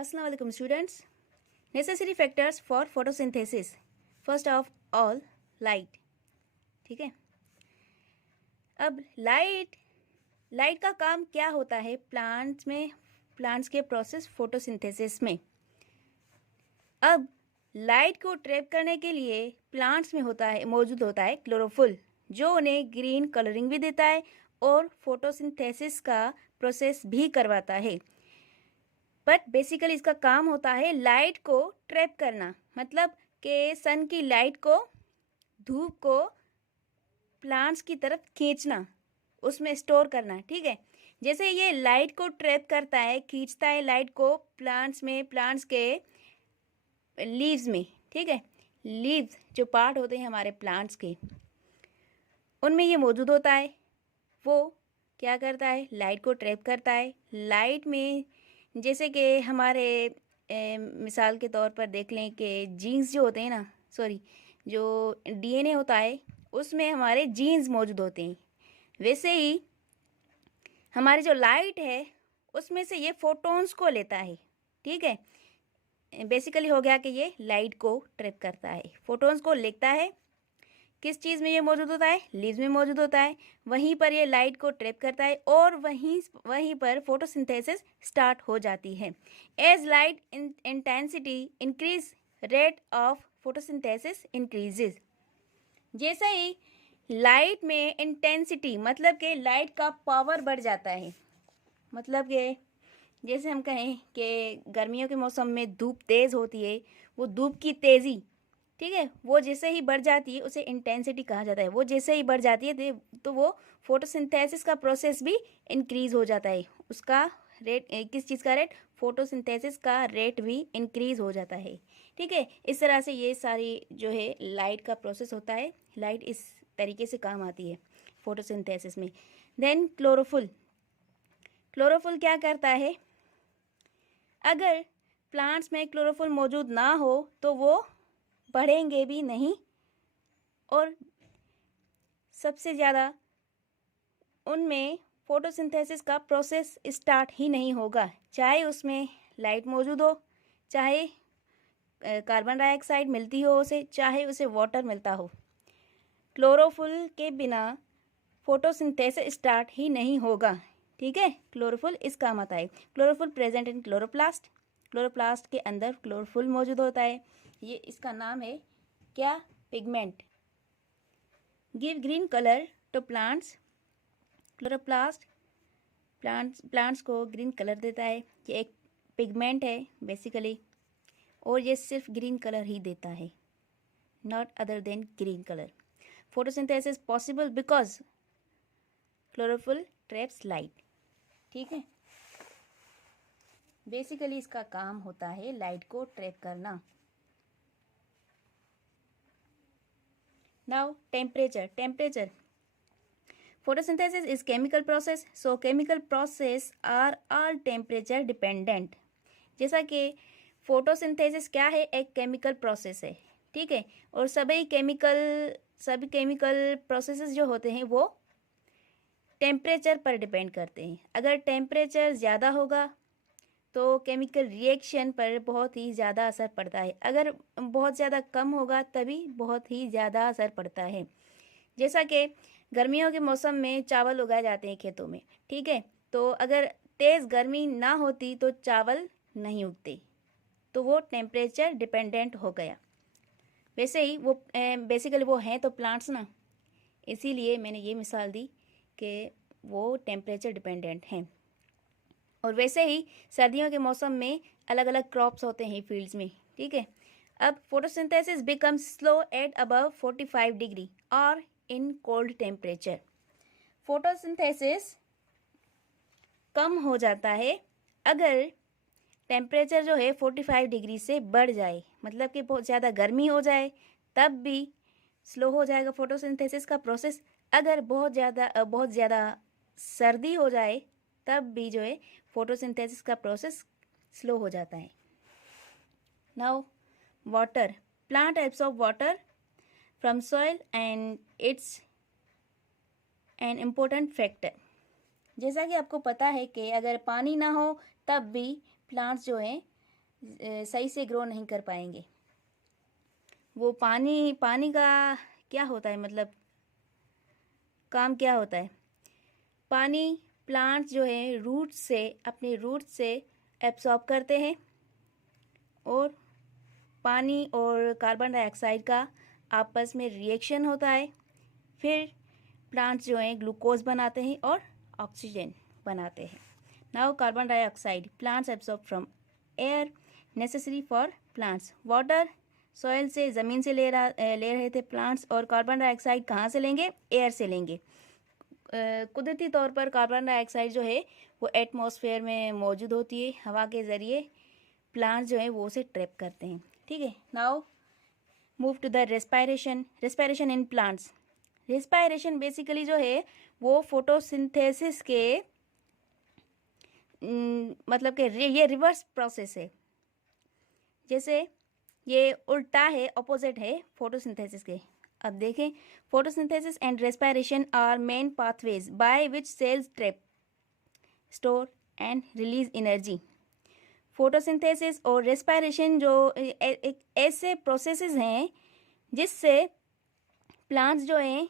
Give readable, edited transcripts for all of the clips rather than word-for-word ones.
अस्सलाम वालेकुम students. Necessary factors for photosynthesis. First of all light. ठीक है, अब लाइट का काम क्या होता है प्लांट्स के प्रोसेस फोटोसिंथेसिस में। अब लाइट को ट्रैप करने के लिए प्लांट्स में मौजूद होता है क्लोरोफिल, जो उन्हें ग्रीन कलरिंग भी देता है और फोटोसिंथेसिस का प्रोसेस भी करवाता है। बट बेसिकली इसका काम होता है लाइट को ट्रैप करना, मतलब कि सन की लाइट को, धूप को प्लांट्स की तरफ खींचना, उसमें स्टोर करना। ठीक है, जैसे ये लाइट को ट्रैप करता है, खींचता है लाइट को प्लांट्स के लीव्स में। ठीक है, लीव्स जो पार्ट होते हैं हमारे प्लांट्स के, उनमें ये मौजूद होता है। वो क्या करता है, लाइट को ट्रैप करता है। लाइट में जैसे कि हमारे मिसाल के तौर पर देख लें कि जीन्स जो होते हैं ना, जो डीएनए होता है उसमें हमारे जीन्स मौजूद होते हैं। वैसे ही हमारी जो लाइट है उसमें से ये फोटॉन्स को लेता है। ठीक है, बेसिकली हो गया कि ये लाइट को ट्रैप करता है, फोटॉन्स को लेता है। किस चीज़ में ये मौजूद होता है, लीव्स में मौजूद होता है। वहीं पर ये लाइट को ट्रैप करता है और वहीं पर फोटोसिंथेसिस स्टार्ट हो जाती है। As light intensity increase, rate of photosynthesis increases. जैसे ही लाइट में इंटेंसिटी, मतलब कि लाइट का पावर बढ़ जाता है, मतलब कि जैसे हम कहें कि गर्मियों के मौसम में धूप तेज़ होती है, वो धूप की तेज़ी, ठीक है, वो जैसे ही बढ़ जाती है उसे इंटेंसिटी कहा जाता है। वो जैसे ही बढ़ जाती है तो वो फोटोसिंथेसिस का प्रोसेस भी इंक्रीज हो जाता है। उसका रेट, किस चीज़ का रेट, फोटोसिंथेसिस का रेट भी इंक्रीज हो जाता है। ठीक है, इस तरह से ये सारी जो है लाइट का प्रोसेस होता है। लाइट इस तरीके से काम आती है फोटोसिंथेसिस में। देन क्लोरोफिल क्या करता है, अगर प्लांट्स में क्लोरोफिल मौजूद ना हो तो वो बढ़ेंगे भी नहीं, और सबसे ज़्यादा उनमें फोटोसिंथेसिस का प्रोसेस स्टार्ट ही नहीं होगा, चाहे उसमें लाइट मौजूद हो, चाहे कार्बन डाइऑक्साइड मिलती हो उसे, चाहे उसे वाटर मिलता हो। क्लोरोफिल के बिना फोटोसिंथेसिस स्टार्ट ही नहीं होगा। ठीक है, क्लोरोफिल इस काम आता है। क्लोरोफिल प्रेजेंट इन क्लोरोप्लास्ट के अंदर क्लोरोफिल मौजूद होता है। ये इसका नाम है क्या, pigment. Give green colour to plants, chloroplast plants को ग्रीन कलर देता है। ये एक पिगमेंट है बेसिकली, और ये सिर्फ ग्रीन कलर ही देता है, not other than green colour. Photosynthesis possible because chlorophyll traps light. ठीक है, बेसिकली इसका काम होता है लाइट को ट्रैप करना। Now temperature photosynthesis is chemical process, so chemical process are all temperature dependent। जैसा कि फोटोसिंथेसिस क्या है, एक केमिकल प्रोसेस है। ठीक है, और सभी केमिकल प्रोसेसेस जो होते हैं वो टेम्परेचर पर डिपेंड करते हैं। अगर टेम्परेचर ज़्यादा होगा तो केमिकल रिएक्शन पर बहुत ही ज़्यादा असर पड़ता है, अगर बहुत ज़्यादा कम होगा तभी बहुत ही ज़्यादा असर पड़ता है। जैसा कि गर्मियों के मौसम में चावल उगाए जाते हैं खेतों में। ठीक है, तो अगर तेज़ गर्मी ना होती तो चावल नहीं उगते, तो वो टेम्परेचर डिपेंडेंट हो गया। वैसे ही वो बेसिकली वो हैं तो प्लांट्स ना, इसीलिए मैंने ये मिसाल दी कि वो टेम्परेचर डिपेंडेंट हैं। और वैसे ही सर्दियों के मौसम में अलग अलग क्रॉप्स होते हैं फील्ड्स में। ठीक है, अब photosynthesis becomes slow eight above 45 degree और इन कोल्ड टेम्परेचर। फोटोसिंथेसिस कम हो जाता है अगर टेम्परेचर जो है 45 डिग्री से बढ़ जाए, मतलब कि बहुत ज़्यादा गर्मी हो जाए तब भी स्लो हो जाएगा फोटोसिंथेसिस का प्रोसेस। अगर बहुत ज़्यादा सर्दी हो जाए तब भी जो है फोटोसिंथेसिस का प्रोसेस स्लो हो जाता है। Now water, plant absorb water from soil and it's an important factor. जैसा कि आपको पता है कि अगर पानी ना हो तब भी प्लांट्स जो हैं सही से ग्रो नहीं कर पाएंगे। वो पानी का क्या होता है, मतलब काम क्या होता है? पानी प्लांट्स जो है अपने रूट से एब्सॉर्ब करते हैं और पानी और कार्बन डाइऑक्साइड का आपस में रिएक्शन होता है। फिर प्लांट्स जो हैं ग्लूकोज बनाते हैं और ऑक्सीजन बनाते हैं। Now carbon dioxide plants absorb from air necessary for plants. Water soil से, ज़मीन से ले रहे थे प्लांट्स, और कार्बन डाइऑक्साइड कहाँ से लेंगे? एयर से लेंगे। कुदरती तौर पर कार्बन डाइऑक्साइड जो है वो एटमॉस्फेयर में मौजूद होती है, हवा के ज़रिए प्लांट्स जो है वो उसे ट्रैप करते हैं। ठीक है, now move to the respiration in plants. Respiration basically जो है वो फोटोसिंथेसिस के मतलब कि ये रिवर्स प्रोसेस है। जैसे ये उल्टा है, अपोजिट है फोटोसिंथेसिस के। अब देखें, photosynthesis and respiration are main pathways by which cells trap, store and release energy. Photosynthesis और रेस्पायरेशन जो एक ऐसे प्रोसेसेस हैं जिससे प्लांट्स जो हैं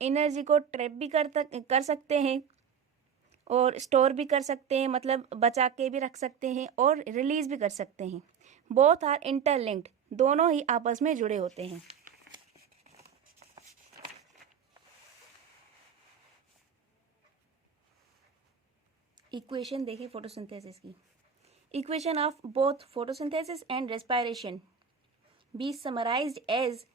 एनर्जी को ट्रैप भी कर सकते हैं और स्टोर भी कर सकते हैं, मतलब बचा के भी रख सकते हैं और रिलीज भी कर सकते हैं। बोथ आर इंटरलिंक्ड, दोनों ही आपस में जुड़े होते हैं। इक्वेशन देखें फोटोसिंथेसिस की। Equation of both photosynthesis and respiration be summarized as.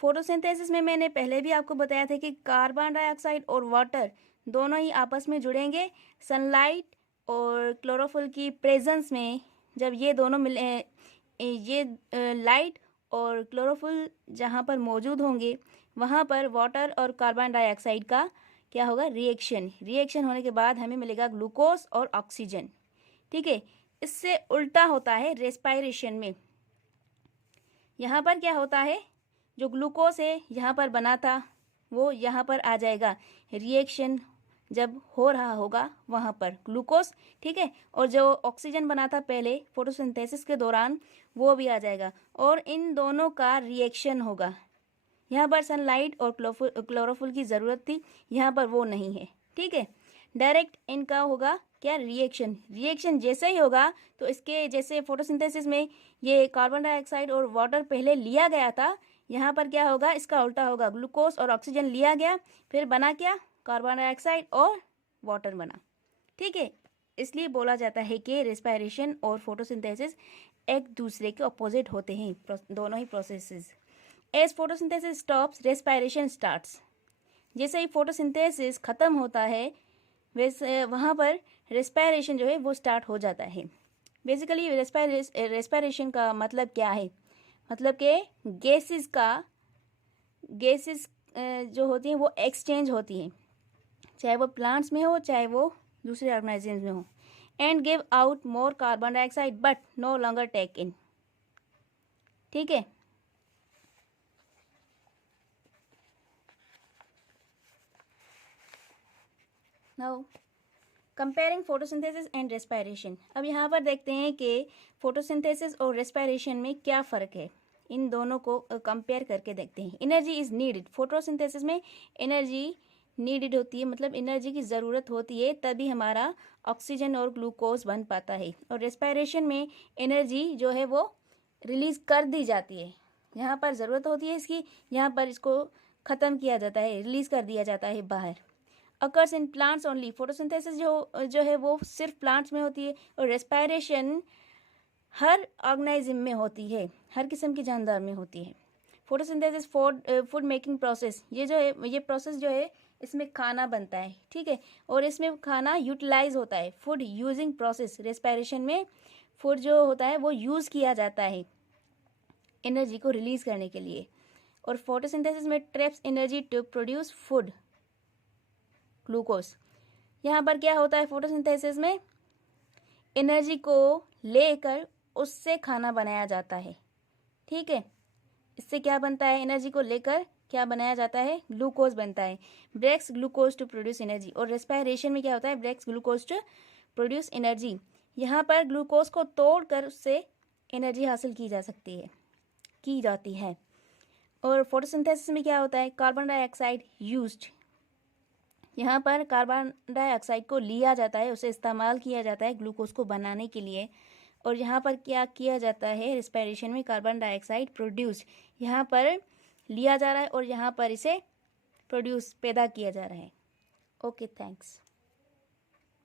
Photosynthesis में मैंने पहले भी आपको बताया था कि कार्बन डाइऑक्साइड और वाटर दोनों ही आपस में जुड़ेंगे। सनलाइट और क्लोरोफिल की प्रेजेंस में जब ये दोनों मिले, ये लाइट और क्लोरोफिल जहाँ पर मौजूद होंगे वहाँ पर वाटर और कार्बन डाइऑक्साइड का क्या होगा? रिएक्शन होने के बाद हमें मिलेगा ग्लूकोज और ऑक्सीजन। ठीक है, इससे उल्टा होता है रेस्पायरेशन में। यहाँ पर क्या होता है, जो ग्लूकोज है यहाँ पर बना था वो यहाँ पर आ जाएगा। रिएक्शन जब हो रहा होगा वहाँ पर ग्लूकोज, ठीक है, और जो ऑक्सीजन बना था पहले फोटोसिंथेसिस के दौरान वो भी आ जाएगा और इन दोनों का रिएक्शन होगा। यहाँ पर सनलाइट और क्लोरोफिल की ज़रूरत थी, यहाँ पर वो नहीं है। ठीक है, डायरेक्ट इनका होगा क्या? रिएक्शन जैसे ही होगा तो इसके जैसे फोटोसिंथेसिस में ये कार्बन डाइऑक्साइड और वाटर पहले लिया गया था, यहाँ पर क्या होगा? इसका उल्टा होगा। ग्लूकोज और ऑक्सीजन लिया गया, फिर बना क्या? कार्बन डाइऑक्साइड और वाटर बना। ठीक है, इसलिए बोला जाता है कि रेस्पायरेशन और फोटोसिंथेसिस एक दूसरे के अपोजिट होते हैं, दोनों ही processes. As photosynthesis stops respiration starts. जैसे ही फोटोसिंथेसिस खत्म होता है वैसे वहाँ पर रेस्पायरेशन जो है वो स्टार्ट हो जाता है। बेसिकली रेस्पायरेशन का मतलब क्या है? मतलब कि गैसेस जो होती हैं वो एक्सचेंज होती हैं, चाहे वो प्लांट्स में हो चाहे वो दूसरे ऑर्गेनिजम्स में हो, and give out more carbon dioxide but no longer take in. ठीक है, now comparing photosynthesis and respiration. अब यहाँ पर देखते हैं कि फोटोसिंथेसिस और रेस्पायरेशन में क्या फ़र्क है, इन दोनों को कंपेयर करके देखते हैं। Energy is needed. फोटोसिंथेसिस में एनर्जी नीडेड होती है, मतलब एनर्जी की ज़रूरत होती है, तभी हमारा ऑक्सीजन और ग्लूकोज बन पाता है। और रेस्पायरेशन में एनर्जी जो है वो रिलीज़ कर दी जाती है, यहाँ पर ज़रूरत होती है इसकी, यहाँ पर इसको ख़त्म किया जाता है, रिलीज़ कर दिया जाता है बाहर। Occurs in plants only. Photosynthesis जो है वो सिर्फ प्लांट्स में होती है और रेस्पायरेशन हर ऑर्गेनिज्म में होती है, हर किस्म की जानदार में होती है। फोटोसिंथेसिस फूड मेकिंग प्रोसेस, ये जो है ये प्रोसेस जो है इसमें खाना बनता है। ठीक है, और इसमें खाना यूटिलाइज होता है। फूड यूजिंग प्रोसेस, रेस्पायरेशन में फूड जो होता है वो यूज़ किया जाता है एनर्जी को रिलीज़ करने के लिए। और फोटोसिंथेसिस में traps energy to produce food, glucose. यहाँ पर क्या होता है? फोटोसिंथेसिस में एनर्जी को लेकर उससे खाना बनाया जाता है। ठीक है, इससे क्या बनता है? एनर्जी को लेकर क्या बनाया जाता है? ग्लूकोज बनता है। Breaks glucose to produce energy. और रेस्पायरेशन में क्या होता है? Breaks glucose to produce energy. यहाँ पर ग्लूकोज को तोड़कर उससे एनर्जी हासिल की जाती है। और फोटोसिंथेसिस में क्या होता है, कार्बन डाइऑक्साइड यूज्ड, यहाँ पर कार्बन डाइऑक्साइड को लिया जाता है, उसे इस्तेमाल किया जाता है ग्लूकोज को बनाने के लिए। और यहाँ पर क्या किया जाता है, रिस्पायरेशन में कार्बन डाइऑक्साइड प्रोड्यूस, यहाँ पर लिया जा रहा है और यहाँ पर इसे पैदा किया जा रहा है। Okay, thanks.